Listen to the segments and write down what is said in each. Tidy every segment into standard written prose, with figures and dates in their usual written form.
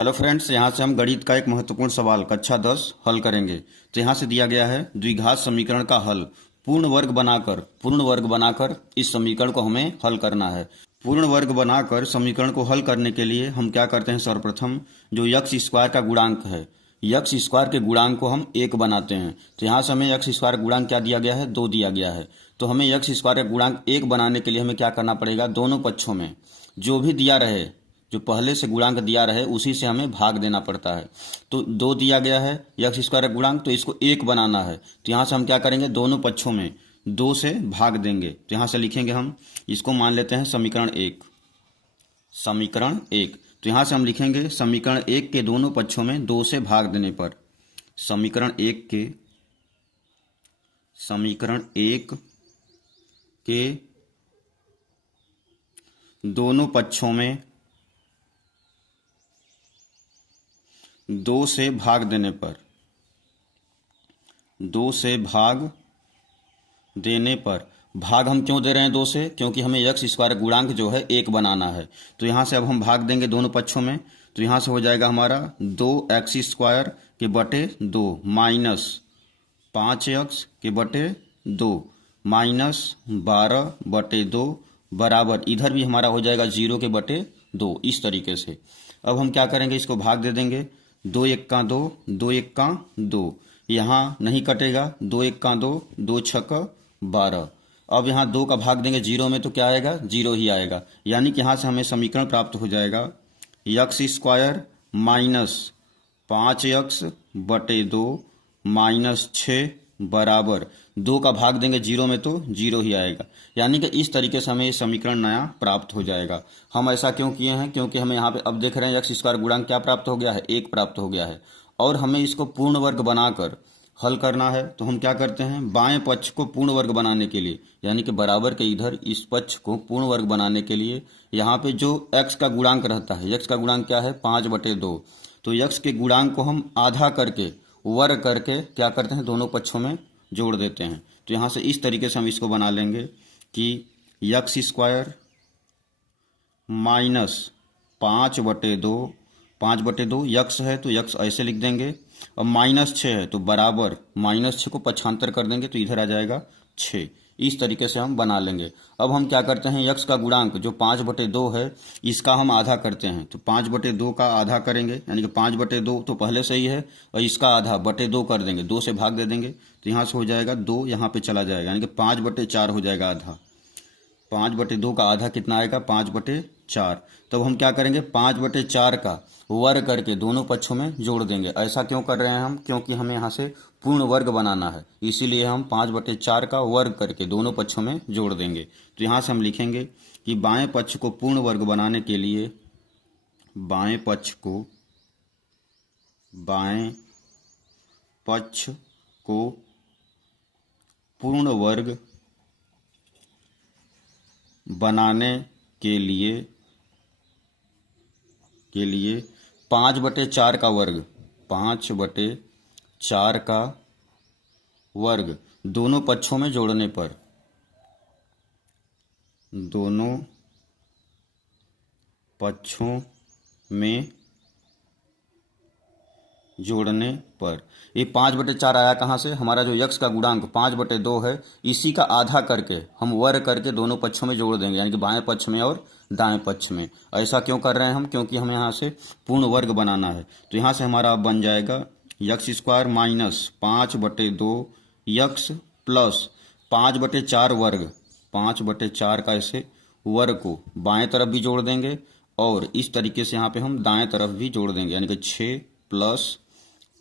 Hello friends, यहाँ से हम गणित का एक महत्वपूर्ण सवाल कक्षा 10 हल करेंगे। तो यहाँ से दिया गया है द्विघात समीकरण का हल पूर्ण वर्ग बनाकर इस समीकरण को हमें हल करना है। पूर्ण वर्ग बनाकर समीकरण को हल करने के लिए हम क्या करते हैं, सर्वप्रथम जो यक्स स्क्वायर का गुणांक है, यक्स स्क्वायर के गुणांक को हम 1 बनाते हैं। तो यहाँ से हमें यक्स स्क्वायर का गुणांक क्या दिया गया है, 2 दिया गया है। तो हमें यक्स स्क्वायर का गुणांक 1 बनाने के लिए हमें क्या करना पड़ेगा, दोनों पक्षों में जो भी दिया रहे, जो पहले से गुणांक दिया रहे उसी से हमें भाग देना पड़ता है। तो 2 दिया गया है यक्स स्क्वायर का गुणांक, तो इसको 1 बनाना है। तो यहाँ से हम क्या करेंगे, दोनों पक्षों में 2 से भाग देंगे। तो यहाँ से लिखेंगे हम, इसको मान लेते हैं समीकरण 1। समीकरण 1, तो यहाँ से हम लिखेंगे समीकरण 1 के दोनों पक्षों में 2 से भाग देने पर समीकरण 1 के दोनों पक्षों में 2 से भाग देने पर 2 से भाग देने पर भाग हम क्यों दे रहे हैं 2 से, क्योंकि हमें यक्स स्क्वायर गुणांक जो है 1 बनाना है। तो यहाँ से अब हम भाग देंगे दोनों पक्षों में। तो यहाँ से हो जाएगा हमारा 2x स्क्वायर के बटे 2 माइनस 5x के बटे 2 माइनस 12 बटे 2 बराबर, इधर भी हमारा हो जाएगा 0 के बटे 2। इस तरीके से अब हम क्या करेंगे, इसको भाग दे देंगे। 2 1 का 2, 2 1 का 2, यहाँ नहीं कटेगा। 2 1 का 2, 2 6 का 12। अब यहाँ 2 का भाग देंगे 0 में तो क्या आएगा, 0 ही आएगा। यानी कि यहाँ से हमें समीकरण प्राप्त हो जाएगा यक्स स्क्वायर माइनस 5x बटे 2 माइनस 6 बराबर, 2 का भाग देंगे 0 में तो 0 ही आएगा। यानी कि इस तरीके से हमें ये समीकरण नया प्राप्त हो जाएगा। हम ऐसा क्यों किए हैं, क्योंकि हमें यहाँ पे अब देख रहे हैं यक्स स्क्वायर गुणांक क्या प्राप्त हो गया है, 1 प्राप्त हो गया है। और हमें इसको पूर्ण वर्ग बनाकर हल करना है। तो हम क्या करते हैं, बाएं पक्ष को पूर्ण वर्ग बनाने के लिए, यानी कि बराबर के इधर इस पक्ष को पूर्ण वर्ग बनाने के लिए यहाँ पे जो x का गुणांक रहता है, x का गुणांक क्या है, 5/2। तो x के गुणांक को हम आधा करके वर्ग करके क्या करते हैं, दोनों पक्षों में जोड़ देते हैं। तो यहाँ से इस तरीके से हम इसको बना लेंगे कि यक्स स्क्वायर माइनस 5/2, 5/2 यक्स है तो यक्स ऐसे लिख देंगे, और माइनस 6 है तो बराबर -6 को पक्षांतर कर देंगे तो इधर आ जाएगा 6। इस तरीके से हम बना लेंगे। अब हम क्या करते हैं, यक्स का गुणांक जो 5/2 है इसका हम आधा करते हैं। तो 5/2 का आधा करेंगे, यानी कि 5/2 तो पहले से ही है, और इसका आधा बटे 2 कर देंगे, 2 से भाग दे देंगे। तो यहाँ से हो जाएगा 2, यहाँ पे चला जाएगा, यानी कि 5/4 हो जाएगा आधा। 5/2 का आधा कितना आएगा, 5/4। तब हम क्या करेंगे, 5/4 का वर्ग करके दोनों पक्षों में जोड़ देंगे। ऐसा क्यों कर रहे हैं हम, क्योंकि हमें यहाँ से पूर्ण वर्ग बनाना है, इसीलिए हम 5/4 का वर्ग करके दोनों पक्षों में जोड़ देंगे। तो यहाँ से हम लिखेंगे कि बाएं पक्ष को पूर्ण वर्ग बनाने के लिए बाएं पक्ष को पूर्ण वर्ग बनाने के लिए 5/4 का वर्ग, 5/4 का वर्ग दोनों पक्षों में जोड़ने पर, दोनों पक्षों में जोड़ने पर ये 5/4 आया कहाँ से, हमारा जो यक्स का गुणांक 5/2 है इसी का आधा करके हम वर्ग करके दोनों पक्षों में जोड़ देंगे, यानी कि बाएं पक्ष में और दाएं पक्ष में। ऐसा क्यों कर रहे हैं हम, क्योंकि हमें यहाँ से पूर्ण वर्ग बनाना है। तो यहाँ से हमारा अब बन जाएगा x square minus 5/2 x plus 5/4 वर्ग, 5/4 का ऐसे वर्ग को बाएं तरफ भी जोड़ देंगे, और इस तरीके से यहाँ पे हम दाएं तरफ भी जोड़ देंगे, यानी कि 6 प्लस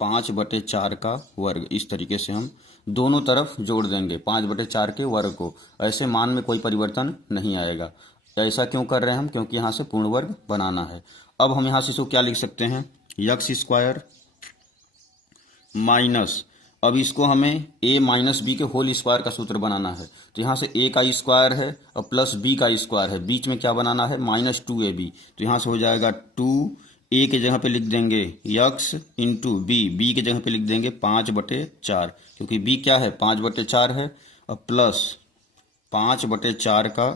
5/4 का वर्ग। इस तरीके से हम दोनों तरफ जोड़ देंगे 5/4 के वर्ग को। ऐसे मान में कोई परिवर्तन नहीं आएगा। ऐसा क्यों कर रहे हैं हम, क्योंकि यहाँ से पूर्ण वर्ग बनाना है। अब हम यहाँ से इसको क्या लिख सकते हैं, यक्स स्क्वायर माइनस, अब इसको हमें a माइनस बी के होल स्क्वायर का सूत्र बनाना है। तो यहाँ से a का स्क्वायर है और प्लस b का स्क्वायर है, बीच में क्या बनाना है, -2ab। तो यहाँ से हो जाएगा 2a के जगह पे लिख देंगे यक्स इंटू बी के जगह पे लिख देंगे 5/4, क्योंकि b क्या है 5/4 है, और प्लस 5/4 का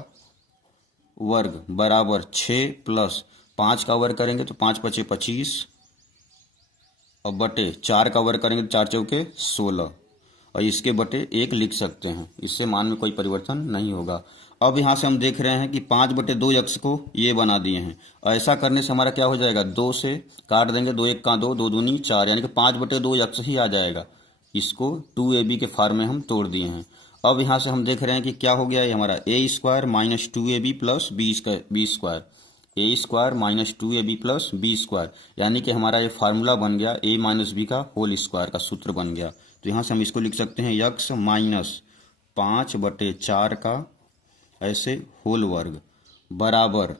वर्ग बराबर 6 प्लस 5 का वर्ग करेंगे तो 5 पचे 25 और बटे 4 का वर्ग करेंगे तो 4 चौके 16 और इसके बटे 1 लिख सकते हैं। इससे मान में कोई परिवर्तन नहीं होगा। अब यहाँ से हम देख रहे हैं कि 5/2 यक्स को ये बना दिए हैं। ऐसा करने से हमारा क्या हो जाएगा, 2 से काट देंगे, 2 1 का 2, 2 दूनी 4, यानी कि 5/2 यक्स ही आ जाएगा। इसको 2ab के फॉर्म में हम तोड़ दिए हैं। अब यहाँ से हम देख रहे हैं कि क्या हो गया है हमारा a² minus 2ab plus b square, a² minus 2ab plus b², यानी कि हमारा ये फार्मूला बन गया a माइनस बी का होल स्क्वायर का सूत्र बन गया। तो यहाँ से हम इसको लिख सकते हैं यक्स माइनस 5/4 का ऐसे होल वर्ग बराबर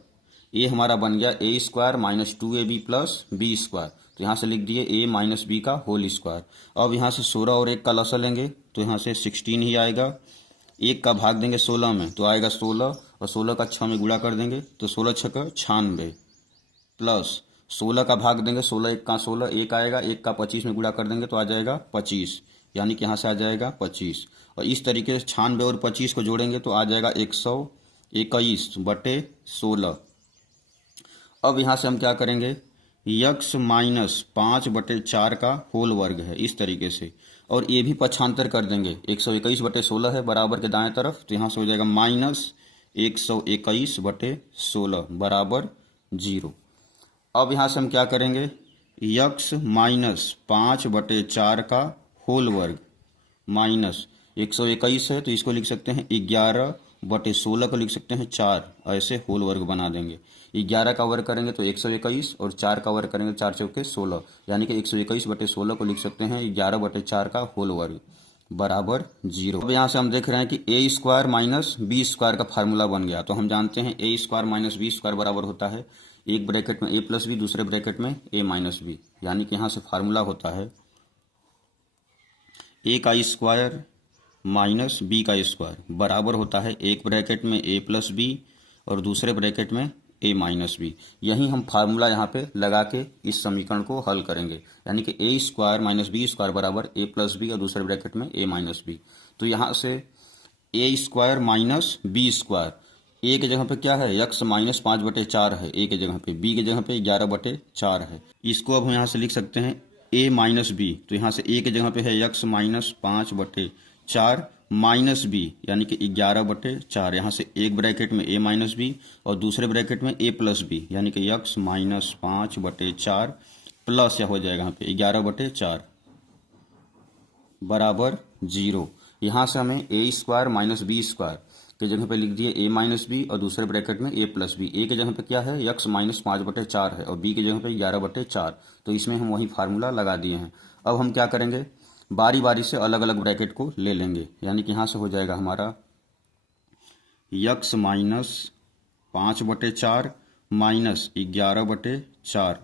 ये हमारा बन गया a² minus 2ab plus b²। तो यहाँ से लिख दिए a माइनस बी का होल स्क्वायर। अब यहाँ से 16 और 1 का लसा लेंगे तो यहाँ से 16 ही आएगा। 1 का भाग देंगे 16 में तो आएगा 16 और 16 का 6 में गुणा कर देंगे तो 16 छक्का 96 प्लस 16 का भाग देंगे 16 1 का 16, 1 आएगा, 1 का 25 में गुणा कर देंगे तो आ जाएगा 25, यानी कि यहाँ से आ जाएगा 25। और इस तरीके से 96 और 25 को जोड़ेंगे तो आ जाएगा 121/16। अब यहाँ से हम क्या करेंगे, यक्स माइनस 5/4 का होल वर्ग है इस तरीके से, और ये भी पक्षांतर कर देंगे। 121/16 है बराबर के दाएं तरफ, तो यहाँ से हो जाएगा माइनस 121/16 बराबर 0। अब यहाँ से हम क्या करेंगे, यक्स माइनस 5/4 का होल वर्ग माइनस 121 है तो इसको लिख सकते हैं 11/16 को लिख सकते हैं 4, ऐसे होल वर्ग बना देंगे। 11 का वर्ग करेंगे तो 121 और 4 का वर्ग करेंगे 4 चौके 16, यानी कि 121/16 को लिख सकते हैं 11/4 का होल वर्ग बराबर 0। अब यहाँ से हम देख रहे हैं कि a² माइनस b² का फार्मूला बन गया। तो हम जानते हैं a² माइनस b² बराबर होता है एक ब्रैकेट में a प्लस बी, दूसरे ब्रैकेट में a माइनस बी, यानी कि यहाँ से फार्मूला होता है a का स्क्वायर माइनस b का स्क्वायर बराबर होता है एक ब्रैकेट में a प्लस बी और दूसरे ब्रैकेट में a माइनस बी। यही हम फार्मूला यहाँ पे लगा के इस समीकरण को हल करेंगे, यानी कि a² माइनस b² बराबर a प्लस बी और दूसरे ब्रैकेट में a माइनस बी। तो यहाँ से a² माइनस b², a के जगह पे क्या है, यक्स माइनस 5/4 है a के जगह पे, b के जगह पे 11/4 है। इसको अब हम यहाँ से लिख सकते हैं a माइनस बी। तो यहाँ से a के जगह पे है यक्स माइनस 5/4 माइनस बी, यानी कि 11/4। यहाँ से एक ब्रैकेट में a माइनस बी और दूसरे ब्रैकेट में a प्लस बी, यानी कि यक्स माइनस 5/4 प्लस या हो जाएगा यहाँ पे 11/4 बराबर 0। यहाँ से हमें a² माइनस b² के जगह पे लिख दिए a माइनस बी और दूसरे ब्रैकेट में a प्लस बी। a के जगह पे क्या है, यक्स माइनस 5/4 है और b के जगह पे 11/4, तो इसमें हम वही फार्मूला लगा दिए हैं। अब हम क्या करेंगे, बारी बारी से अलग अलग ब्रैकेट को ले लेंगे, यानी कि यहाँ से हो जाएगा हमारा यक्स माइनस 5/4 माइनस 11/4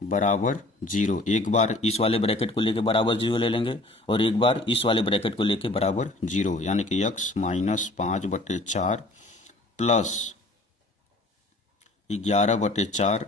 बराबर 0। एक बार इस वाले ब्रैकेट को लेके बराबर 0 ले लेंगे और एक बार इस वाले ब्रैकेट को लेके बराबर 0, यानी कि यक्स माइनस 5/4 प्लस 11/4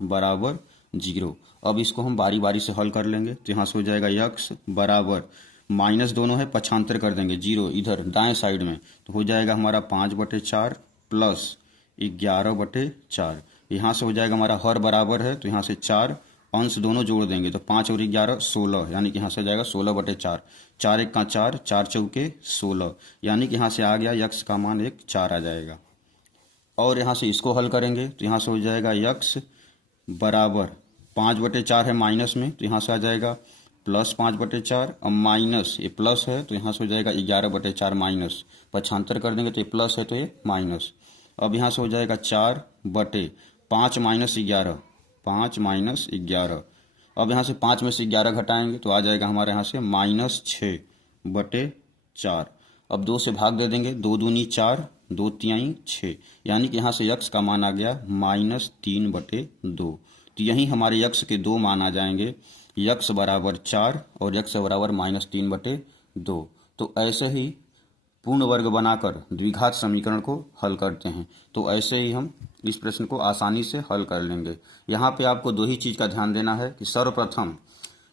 बराबर 0। अब इसको हम बारी बारी से हल कर लेंगे। तो यहाँ से हो जाएगा यक्स बराबर माइनस दोनों है पक्षांतर कर देंगे 0 इधर दाएं साइड में, तो हो जाएगा हमारा 5/4 प्लस 11/4। यहाँ से हो जाएगा हमारा हर बराबर है तो यहाँ से 4 अंश दोनों जोड़ देंगे तो 5 और 11 16, यानी कि यहाँ से हो जाएगा 16/4। 4 1 का 4, 4 चौके 16, यानी कि यहाँ से आ गया यक्स का मान 4 आ जाएगा। और यहाँ से इसको हल करेंगे तो यहाँ से हो जाएगा यक्स बराबर 5/4 है माइनस में, तो यहाँ से आ जाएगा प्लस 5/4 और माइनस ये प्लस है तो यहाँ से हो जाएगा 11/4 माइनस, पक्षांतर कर देंगे तो ये प्लस है तो ये माइनस। अब यहाँ से हो जाएगा 4/5 माइनस 11, 5 माइनस 11। अब यहाँ से 5 में से 11 घटाएंगे तो आ जाएगा हमारे यहाँ से माइनस 6/4। अब 2 से भाग दे देंगे, 2 दूनी 4, 2 तिहाई 6, यानी कि यहाँ से यक्स का मान आ गया माइनस 3/2। तो यही हमारे यक्स के दो मान आ जाएंगे, यक्स बराबर 4 और यक्स बराबर माइनस 3/2। तो ऐसे ही पूर्ण वर्ग बनाकर द्विघात समीकरण को हल करते हैं। तो ऐसे ही हम इस प्रश्न को आसानी से हल कर लेंगे। यहाँ पे आपको दो ही चीज़ का ध्यान देना है कि सर्वप्रथम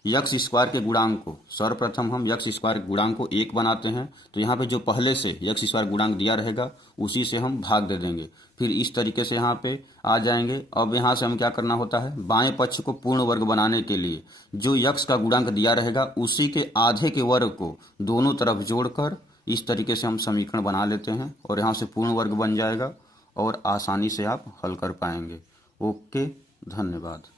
यक्स स्क्वायर के गुणांक को, सर्वप्रथम हम यक्स स्क्वायर के गुणांक को 1 बनाते हैं। तो यहाँ पे जो पहले से यक्स स्क्वायर गुणांक दिया रहेगा उसी से हम भाग दे देंगे। फिर इस तरीके से यहाँ पे आ जाएंगे। अब यहाँ से हम क्या करना होता है, बाएं पक्ष को पूर्ण वर्ग बनाने के लिए जो यक्स का गुणांक दिया रहेगा उसी के आधे के वर्ग को दोनों तरफ जोड़कर इस तरीके से हम समीकरण बना लेते हैं और यहाँ से पूर्ण वर्ग बन जाएगा और आसानी से आप हल कर पाएंगे। ओके, धन्यवाद।